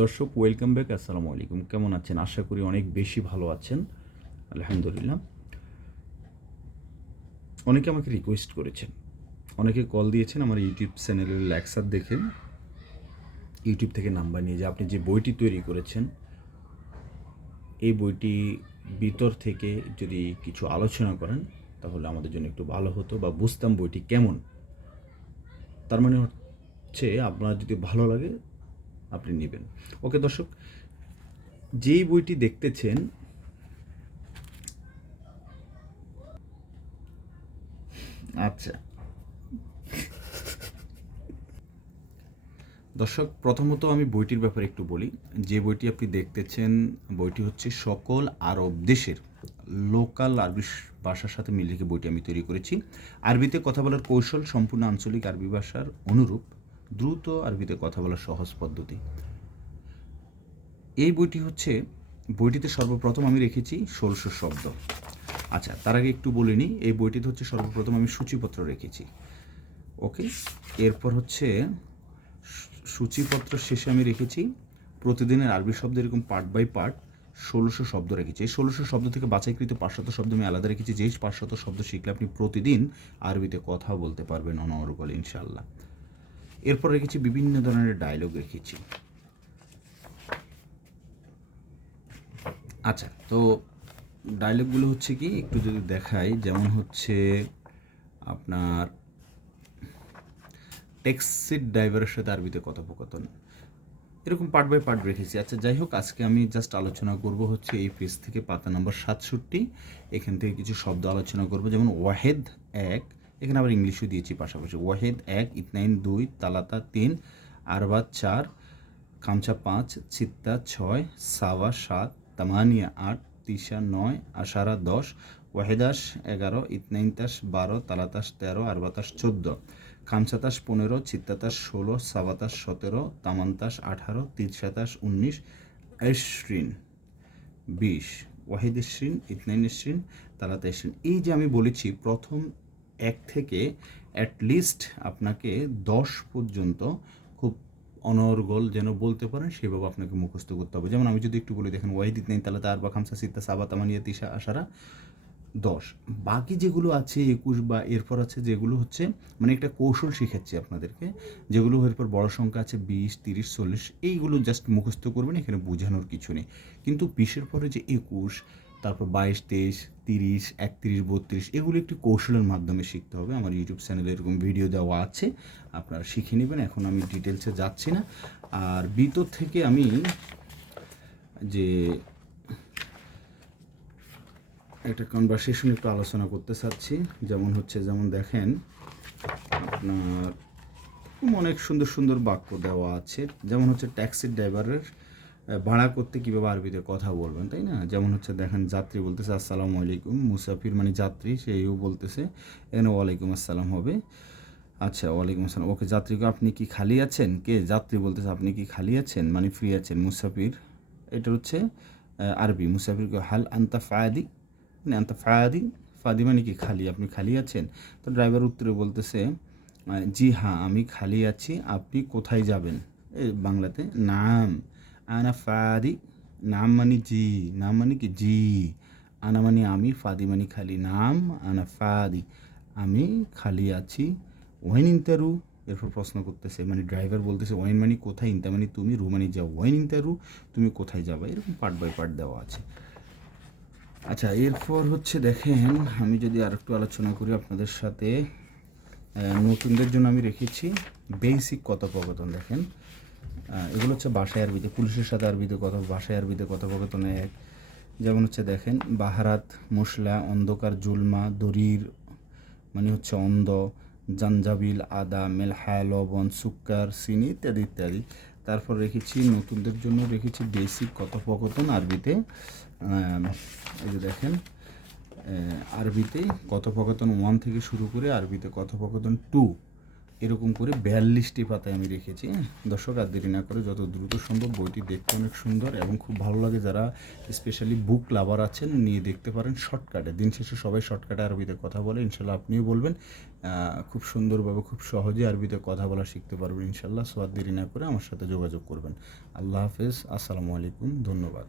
দর্শক welcome back. আসসালামু আলাইকুম। কেমন আছেন? আশা করি অনেক বেশি ভালো আছেন। আলহামদুলিল্লাহ। অনেকে আমাকে রিকোয়েস্ট করেছেন, অনেকে কল দিয়েছেন আমার ইউটিউব চ্যানেলের লেকচার দেখে, ইউটিউব থেকে নাম্বার নিয়ে, যে আপনি যে বইটি তৈরি করেছেন এই বইটি ভিতর থেকে যদি কিছু আলোচনা করেন তাহলে আমাদের জন্য একটু ভালো হতো, বা বুঝতাম বইটি কেমন। তার মানে হচ্ছে আপনার যদি ভালো লাগে আপনি নেবেন। ওকে দর্শক, যেই বইটি দেখতেছেন, আচ্ছা দর্শক, প্রথমত আমি বইটির ব্যাপারে একটু বলি। যে বইটি আপনি দেখতেছেন বইটি হচ্ছে সকল আরব দেশের লোকাল আরবি ভাষার সাথে মিল রেখে বইটি আমি তৈরি করেছি। আরবিতে কথা বলার কৌশল সম্পূর্ণ আঞ্চলিক আরবি ভাষার অনুরূপ, দ্রুত আরবিতে কথা বলার সহজ পদ্ধতি। এই বইটি হচ্ছে, বইটিতে সর্বপ্রথম আমি রেখেছি 1600 শব্দ। আচ্ছা, তার আগে একটু বলে নিই, এই বইটিতে হচ্ছে সর্বপ্রথম আমি সূচিপত্র রেখেছি। ওকে, এরপর হচ্ছে সূচিপত্র শেষে আমি রেখেছি প্রতিদিনের আরবি শব্দ, এরকম পার্ট বাই পার্ট 1600 শব্দ রেখেছি। এই 1600 শব্দ থেকে বাছাইকৃত 500 শব্দ আমি আলাদা রেখেছি, যেই 500 শব্দ শিখলে আপনি প্রতিদিন আরবিতে কথা বলতে পারবেন অনর্গল ইনশাআল্লাহ। এরপর রেখেছি বিভিন্ন ধরনের ডায়লগ রেখেছি। আচ্ছা, তো ডায়লগগুলো হচ্ছে কি একটু যদি দেখাই, যেমন হচ্ছে আপনার ট্যাক্সি ড্রাইভারের সাথে আরবিতে কথোপকথন, এরকম পার্ট বাই পার্ট রেখেছি। আচ্ছা যাই হোক, আজকে আমি জাস্ট আলোচনা করব হচ্ছে এই পেজ থেকে পাতা নম্বর 67, এখান থেকে কিছু শব্দ আলোচনা করব, যেমন ওয়াহেদ এক, এখানে আবার ইংলিশও দিয়েছি পাশাপাশি। ওয়াহেদ এক, ইতনাইন দুই, তালাতা তিন, আরবাত চার, খামসা পাঁচ, ছিত্তা ছয়, সাওয়া সাত, তামানিয়া আট, তিসা নয়, আশারা 10, ওয়াহেদাস 11, ইতনাইনতাস 12, তালাতাস 13, আরবাতাস 14, খামসাতাস 15, ছিত্তাতাস 16, সাবাতাস 17, তামান্তাস 18, তিরসাতাস 19, এশরিন 20, ওয়াহিদ এশরিন, ইতনাইন এশরিন, তালাতা এশরিন। এই যে আমি বলেছি প্রথম এক থেকে অ্যাটলিস্ট আপনাকে 10 পর্যন্ত খুব অনর্গল যেন বলতে পারেন সেভাবে আপনাকে মুখস্থ করতে হবে। যেমন আমি যদি একটু বলি, দেখেন ওয়াহিদ ইতনাইন তালাতা আরবা খামসা সিত্তা সাবা তামানিয়া তিসা আশারা 10। বাকি যেগুলো আছে 21 বা এরপর আছে যেগুলো হচ্ছে মানে একটা কৌশল শিখাচ্ছি আপনাদেরকে, যেগুলো এরপর বড় সংখ্যা আছে 20, 30, 40, এইগুলো জাস্ট মুখস্থ করবেন, এখানে বোঝানোর কিছু নেই। কিন্তু 20-এর পরে যে 21, তারপর 22, 23, 30, 31, 32, এগুলো একটি কৌশলের মাধ্যমে শিখতে হবে। আমার ইউটিউব চ্যানেলে এরকম ভিডিও দেওয়া আছে, আপনারা শিখে নেবেন। এখন আমি ডিটেলসে যাচ্ছি না। আর ভিতর থেকে আমি যে একটা কনভারসেশন একটু আলোচনা করতে চাচ্ছি, যেমন দেখেন আপনার অনেক সুন্দর সুন্দর বাক্য দেওয়া আছে। যেমন হচ্ছে ট্যাক্সি ড্রাইভারের ভাড়া করতে কীভাবে আরবিতে কথা বলবেন, তাই না? যেমন হচ্ছে দেখেন, যাত্রী বলতেছে আসসালামু আলাইকুম, মুসাফির মানে যাত্রী, সেইও বলতেছে এখানে ওয়ালাইকুম আসসালাম হবে। আচ্ছা, ওয়ালাইকুম আসসালাম। ওকে, যাত্রীকে আপনি কি খালি আছেন? কে? যাত্রী বলতেছে আপনি কি খালি আছেন মানে ফ্রি আছেন। মুসাফির, এটা হচ্ছে আরবি। মুসাফিরকে হাল আন্তা ফায়াদি, মানে আন্তা ফায়াদি, ফাদি মানে কি খালি, আপনি খালি আছেন? তো ড্রাইভার উত্তরে বলতেছে জি হ্যাঁ আমি খালি আছি, আপনি কোথায় যাবেন? বাংলাতে নাম, আনা ফাদি, নাম মানে জি, নাম মানে কি জি, আনা মানে আমি, ফাদি মানে খালি। নাম আনা ফাদি, আমি খালি আছি। ওয়াইন ইন্টারু, এরপর প্রশ্ন করতেছে, মানে ড্রাইভার বলতেছে ওয়াইন মানে কোথায়, ইন্টা মানে তুমি, রু মানে যাও। ওয়াইন ইন্টারু, তুমি কোথায় যাবে? এরকম পার্ট বাই পার্ট দেওয়া আছে। আচ্ছা, এরপর হচ্ছে দেখেন, আমি যদি আর একটু আলোচনা করি আপনাদের সাথে, নতুনদের জন্য আমি রেখেছি বেসিক কথোপকথন। দেখেন এগুলো হচ্ছে ভাষায় আরবিতে, পুলিশের সাথে আরবিতে কথা, ভাষায় আরবিতে কথোপকথন এক। যেমন হচ্ছে দেখেন, বাহারাত মশলা, অন্ধকার, জুলমা, দরির মানে হচ্ছে অন্ধ, জাঞ্জাবিল, আদা, মেলহা, লবণ, সুক্কার, চিনি ইত্যাদি ইত্যাদি। তারপর রেখেছি নতুনদের জন্য রেখেছি বেসিক কথোপকথন আরবিতে। এই যে দেখেন, আরবিতে কথোপকথন 1 থেকে শুরু করে আরবিতে কথোপকথন 2, এরকম করে 42টি পাতায় আমি রেখেছি। দর্শক আর দেরি না করে যত দ্রুত সম্ভব বইটি দেখতে অনেক সুন্দর এবং খুব ভালো লাগে। যারা স্পেশালি বুক লাভার আছেন নিয়ে দেখতে পারেন শর্টকাটে। দিন শেষে সবাই শর্টকাটে আরবিতে কথা বলে, ইনশাল্লাহ আপনিও বলবেন। খুব সুন্দরভাবে খুব সহজে আরবিতে কথা বলা শিখতে পারবেন ইনশাল্লাহ। সো আর দেরি না করে আমার সাথে যোগাযোগ করবেন। আল্লাহ হাফেজ, আসসালামু আলাইকুম, ধন্যবাদ।